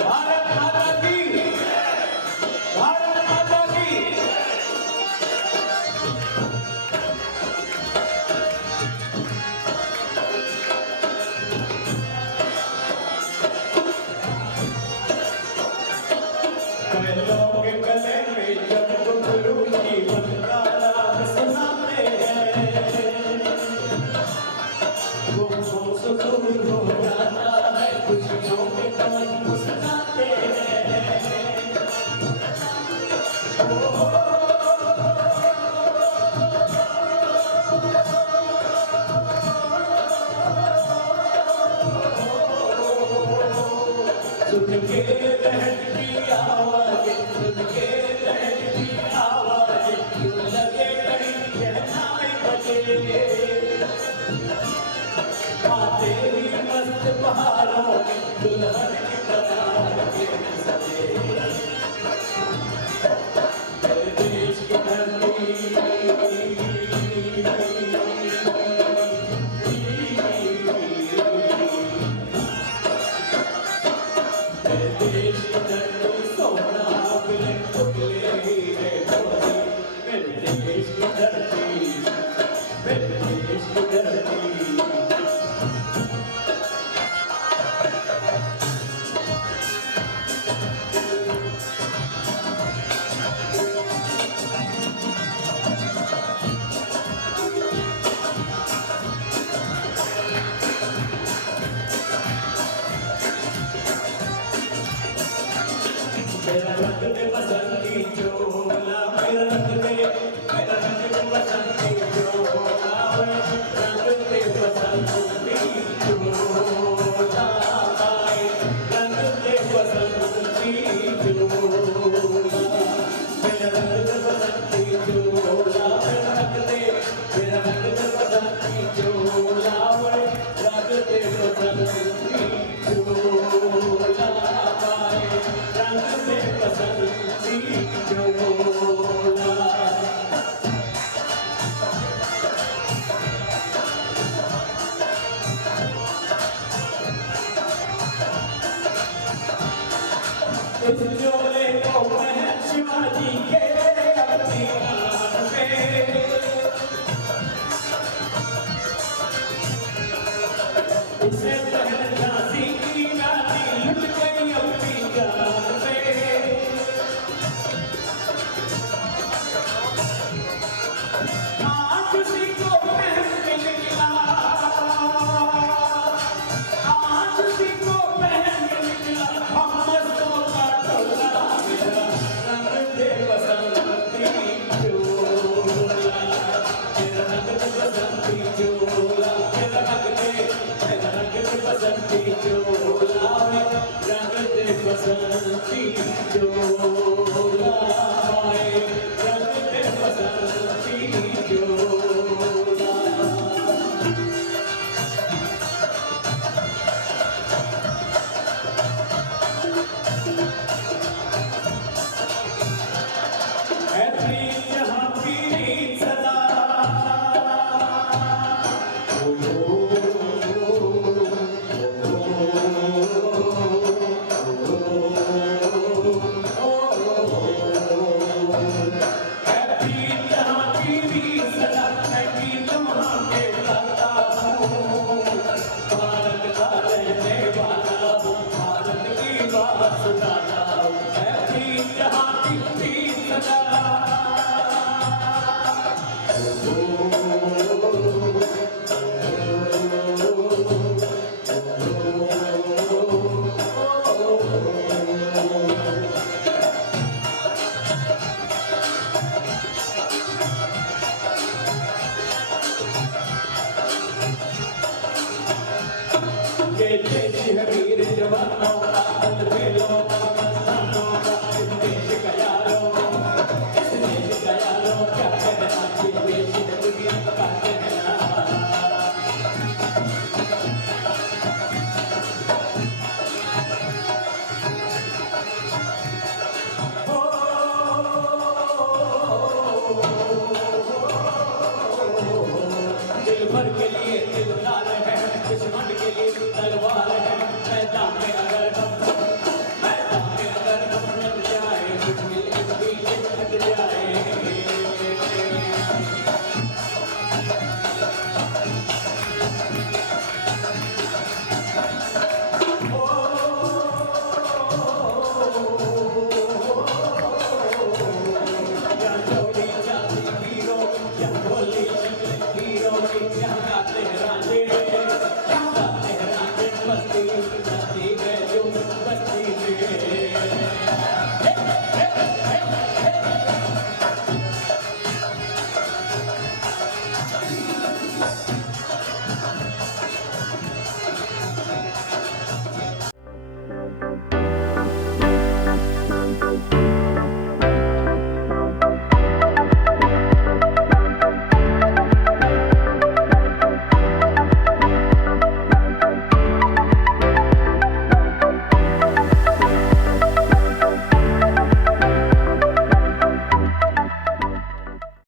भारत माता की, भारत माता की। बैलों के गले में जब घुंघरू की बन का राग सुनाते हैं, वो सुकून हो जाता है, खुशियों के कमल मुस्कुराते हैं। सुन के लहर की आवाज़ें, सुन के लहर की आवाज़ें, क्यों लगे कहीं शहनाई बजे। तेरी मस्त बहारों में दुल्हन की तरह के सजे। मेरे देश की धरती, मेरे देश की धरती सोना बिले उगले ही है बोली। मेरे देश की धरती, मेरे देश की धरती। मेरा रंग दे बसंती चोला, मेरा रंग दे बसंती चोला, रंग दे बसंती चोला, रंग दे बसंती चोला। मेरा रंग दे बसंती चोला, मेरा रंग दे बसंती चोला, रंग दे बसंती चोला, रंग दे बसंती चोला। इस जोड़े को मैं शिवाजी के अपनी आन पे, इसे पहले झांसी की रानी लुट गई अपनी जान पे। आज उसी को पहन के निकला, आज उसी को पहन